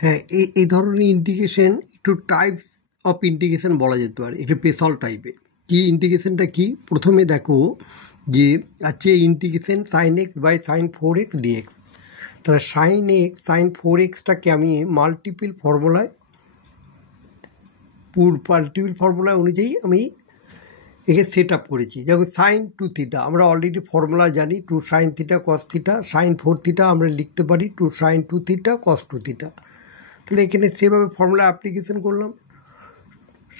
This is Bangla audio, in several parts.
হ্যাঁ, এই ধরনের ইন্টিগ্রেশন একটু টাইপস অফ ইন্টিগ্রেশন বলা যেতে পারে, একটু স্পেশাল টাইপের। কি ইন্টিগ্রেশনটা কি? প্রথমে দেখো যে আছে integration sine x by sine 4x dx. তাহলে সাইন এক্স সাইন 4xটাকে আমি মাল্টিপল ফর্মুলা অনুযায়ী আমি একে সেট আপ করেছি। যেমন সাইন 2θ আমরা অলরেডি ফর্মুলা জানি, 2 sine theta cos theta. Sine 4θ আমরা লিখতে পারি 2 সাইন 2θ কস 2θ। তাহলে এখানে সেভাবে ফর্মুলা অ্যাপ্লিকেশন করলাম,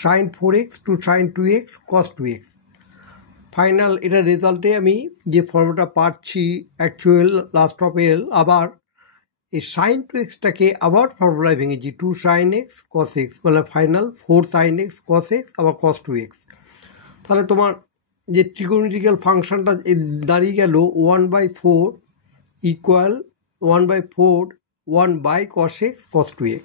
সাইন 4x 2 সাইন 2x কস 2x। ফাইনাল এটা রেজাল্টে আমি যে ফর্মুলাটা পাচ্ছি অ্যাকচুয়াল লাস্ট অফ এল, আবার এই সাইন 2xটাকে আবার ফর্মুলায় ভেঙেছি 2 সাইন এক্স কস এক্স, মানে final 4 sine x cos x আবার কস 2x। তাহলে তোমার যে ট্রিগোনোমেট্রিক্যাল ফাংশনটা দাঁড়িয়ে গেল 1/4 equal 1/4 1 cos x cos 2x।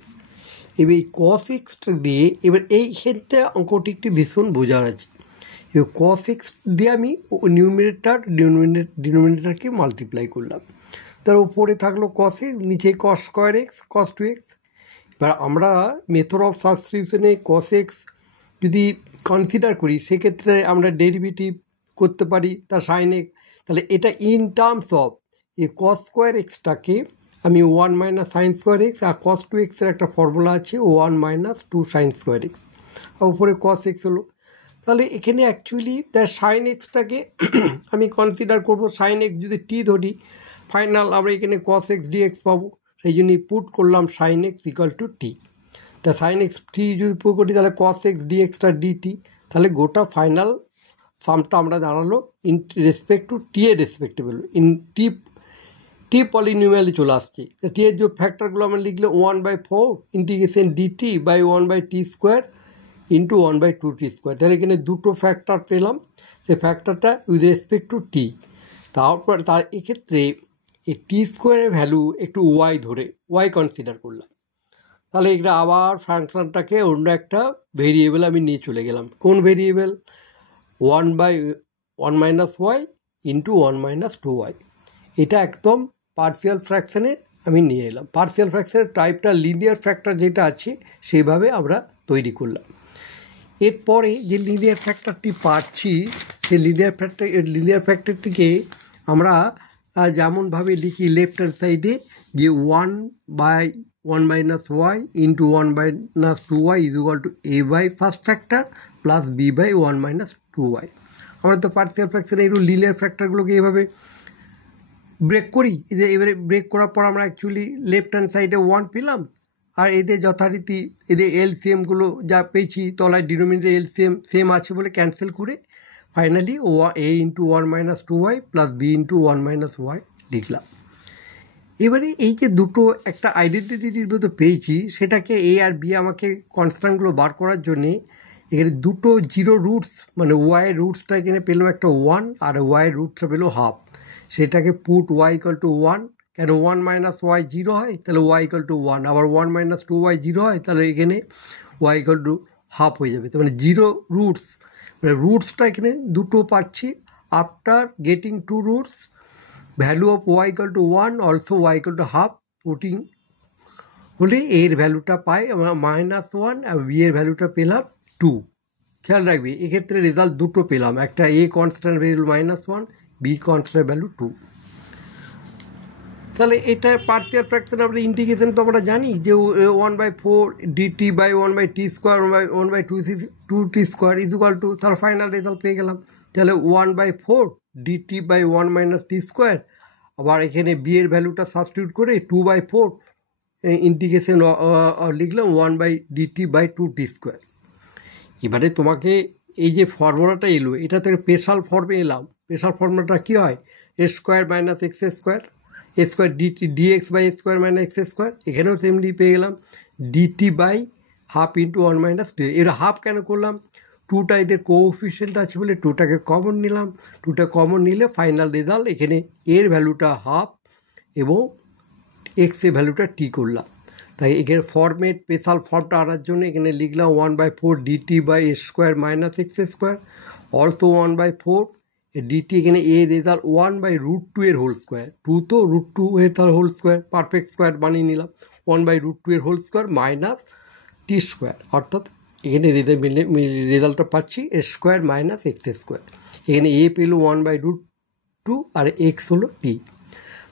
এবার এই cos xটা দিয়ে এবার এই ক্ষেত্রে অঙ্কটি একটি ভীষণ বোঝার আছে। এবার cos x দিয়ে আমি ডিনোমিনেটরকে মাল্টিপ্লাই করলাম, তার উপরে থাকলো cos x, নিচে cos square x cos 2x। এবার আমরা মেথড অফ সাবস্টিটিউশনে cos x যদি কনসিডার করি সেক্ষেত্রে আমরা ডেরিভেটিভ করতে পারি তার সাইন এক্স। তাহলে এটা ইন টার্মস অফ এই কস স্কোয়ার এক্সটাকে আমি 1 মাইনাস সাইন স্কোয়ার এক্স, আর কস 2xের একটা ফর্মুলা আছে 1 মাইনাস 2 সাইন স্কোয়ার এক্স, আর উপরে কস এক্স হলো। তাহলে এখানে অ্যাকচুয়ালি তার সাইন এক্সটাকে আমি কনসিডার করবো, সাইন এক্স যদি টি ধরি, ফাইনাল আমরা এখানে কস এক্স ডিএক্স পাবো, সেই জন্যই পুট করলাম সাইন এক্স ইকুয়াল টু টি। তা সাইন এক্স টি যদি পুট করি তাহলে কস এক্স ডিএক্সটা ডিটি। তাহলে গোটা ফাইনাল সামটা আমরা দাঁড়ালো ইন রেসপেক্ট টু টি এর রেসপেক্টেবল ইন টি পলিনিউমিয়ালে চলে আসছে। টি এর যে ফ্যাক্টরগুলো আমরা লিখলে 1/4 integration dt by 1/t square into 1/2t square. তাহলে এখানে দুটো ফ্যাক্টর পেলাম, সেই ফ্যাক্টরটা উইথ রেসপেক্ট টু টি। তারপর তার এক্ষেত্রে এই টি স্কোয়ারের ভ্যালু একটু ওয়াই ধরে ওয়াই কনসিডার করলাম। তাহলে এটা আবার ফাংশনটাকে অন্য একটা ভেরিয়েবল আমি নিয়ে চলে গেলাম। কোন variable? 1/1 minus y into 1 minus 2y। এটা একদম পার্সিয়াল ফ্র্যাকশানে আমি নিয়ে এলাম। পার্সিয়াল ফ্র্যাকশানের টাইপটা লিনিয়ার ফ্যাক্টর যেটা আছে সেইভাবে আমরা তৈরি করলাম। এরপরে যে লিনিয়ার ফ্যাক্টরটি পাচ্ছি সেই লিনিয়ার ফ্যাক্টরটিকে আমরা যেমনভাবে লিখি লেফট হ্যান্ড সাইডে যে 1/1 minus y into 1 minus 2y is equal to a by first factor plus b by 1 minus 2y। আমরা তো পার্সিয়াল ফ্র্যাকশানে এই লিনিয়ার ফ্যাক্টরগুলোকে এভাবে ব্রেক করি। এবারে ব্রেক করার পর আমরা অ্যাকচুয়ালি লেফট হ্যান্ড সাইডে 1 পেলাম, আর এদের যথারীতি এদের এলসিএমগুলো যা পেয়েছি তলায় ডিনোমিনেটর এলসিএম সেম আছে বলে ক্যান্সেল করে finally a into 1 minus 2y plus b into 1 minus y লিখলাম। এবারে এই যে দুটো একটা আইডেন্টিটির মতো পেয়েছি, সেটাকে এ আর বি আমাকে কনস্ট্যান্টগুলো বার করার জন্যে এখানে দুটো জিরো রুটস, মানে ওয়াইয়ের রুটসটা এখানে পেলাম একটা 1 আর ওয়াইয়ের রুটসটা পেলো হাফ। সেটাকে পুট ওয়াই ইকুয়াল টু 1, কেন 1 মাইনাস ওয়াই 0 হয়, তাহলে ওয়াই ইকুয়াল টু 1, আবার 1 মাইনাস 2y 0 হয়, তাহলে এখানে ওয়াই ইকুয়াল টু হাফ হয়ে যাবে। তার মানে জিরো রুটস, মানে রুটসটা এখানে দুটো পাচ্ছি। After getting two roots value of y equal to 1 also y equal to half putting বলে এর ভ্যালুটা পাই আমরা -1 আর বি এর ভ্যালুটা পেলাম 2। খেয়াল রাখবে এক্ষেত্রে রেজাল্ট দুটো পেলাম, একটা a constant value -1, b constant value 2। তাহলে এটা পার্সিয়াল ফ্র্যাকশন আমরা ইন্টিগ্রেশন তো আমরা জানি যে 1/4 dt by 1/t square 1/2t square is equal to, তাহলে ফাইনাল রেজাল্ট পেয়ে গেলাম। তাহলে 1/4 dt by 1 minus t square, আবার এখানে বি এর ভ্যালুটা সাবস্টিটিউট করে 2/4 ইন্টিগ্রেশন লিখলাম 1/dt বাই 2t স্কোয়ার। এবারে তোমাকে এই যে ফর্মুলাটা এলো এটা থেকে স্পেশাল ফর্মে এলাম। স্পেশাল ফর্মুলাটা কী হয়? A square minus x square, a square dt dx by a square minus x square. এখানেও সেমনি পেয়ে গেলাম dt by half into 1 minus 2। এর হাফ কেন করলাম? 2টা এদের কোএফিশিয়েন্ট আছে বলে 2টাকে কমন নিলাম। 2টা কমন নিলে ফাইনাল রেজাল্ট এখানে এর ভ্যালুটা হাফ এবং এক্সের ভ্যালুটা টি করলাম। তাই এখানে ফর্মের স্পেশাল ফর্মটা আনার জন্য এখানে লিখলাম 1/4 dt by a square minus x square also 1/4 dt, এখানে এ রেজাল্ট 1/√2 এর হোল স্কোয়ার, 2 তো √2 এর তার হোল স্কোয়ার পারফেক্ট স্কোয়ার বানিয়ে নিলাম 1/√2 এর whole square minus t square, অর্থাৎ এখানে রেজাল্টটা পাচ্ছি S square minus x square. এখানে এ পেল 1/√2 আর এক্স হলো টি।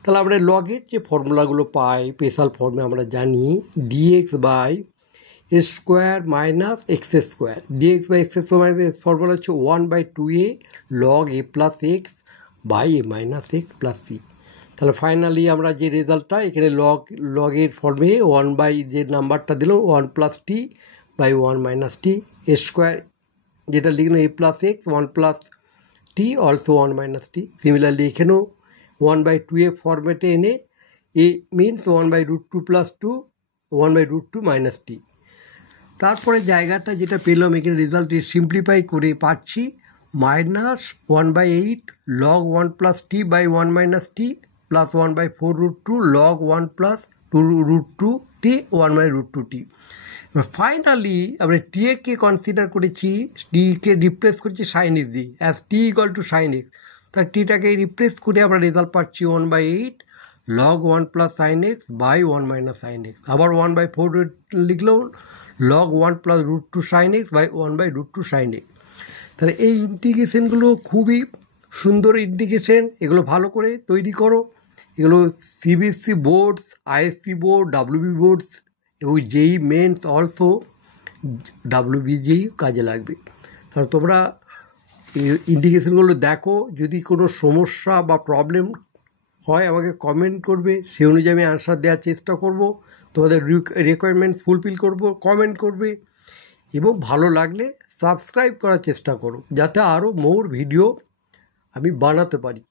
তাহলে আমরা লগের যে ফর্মুলাগুলো পাই স্পেশাল ফর্মে আমরা জানি dx by s square minus x square, dx by x square minus formula হচ্ছে 1/2a log a plus x by a minus x plus c. তাহলে ফাইনালি আমরা যে রেজাল্টটা এখানে লগের ফর্মে 1 যে নাম্বারটা দিল 1 plus t by 1 minus t square, যেটা লিখলো a plus x 1 plus t also 1 minus t. Similarly এখানেও 1/2a ফর্মেটে এনে a means 1/√2 plus 2 1/√2 minus t. তারপরে জায়গাটা যেটা পেলাম এখানে রেজাল্টটি সিম্পলিফাই করে পাচ্ছি minus 1/8 log 1 plus t by 1 minus t plus 1/4√2 log 1 plus 2√2 t 1/√2 t. Finally আমরা টি কে কনসিডার করেছি, টিকে রিপ্লেস করছি সাইন এক্স দিয়ে as t equal to sine x. তার টিটাকে রিপ্লেস করে আমরা রেজাল্ট পাচ্ছি 1/8 log 1 plus sine x by 1 minus sine x. আবার 1/4 লিখলেও log 1 plus √2 sine x by 1/√2 sine x. তাহলে এই ইন্টিগ্রেশনগুলো খুবই সুন্দর ইন্টিগ্রেশন, এগুলো ভালো করে তৈরি করো। এগুলো CBSE boards, ISC board, WB boards এবং যেই মেন্স অলসো ডাব্লিউবিজেই কাজে লাগবে। তাহলে তোমরা ইন্ডিকেশনগুলো দেখো, যদি কোনো সমস্যা বা প্রবলেম হয় আমাকে কমেন্ট করবে, সেই অনুযায়ী আমি আনসার দেওয়ার চেষ্টা করব। তোমাদের রিকোয়ারমেন্টস ফুলফিল করব, কমেন্ট করবে এবং ভালো লাগলে সাবস্ক্রাইব করার চেষ্টা করো যাতে আরও মোর ভিডিও আমি বানাতে পারি।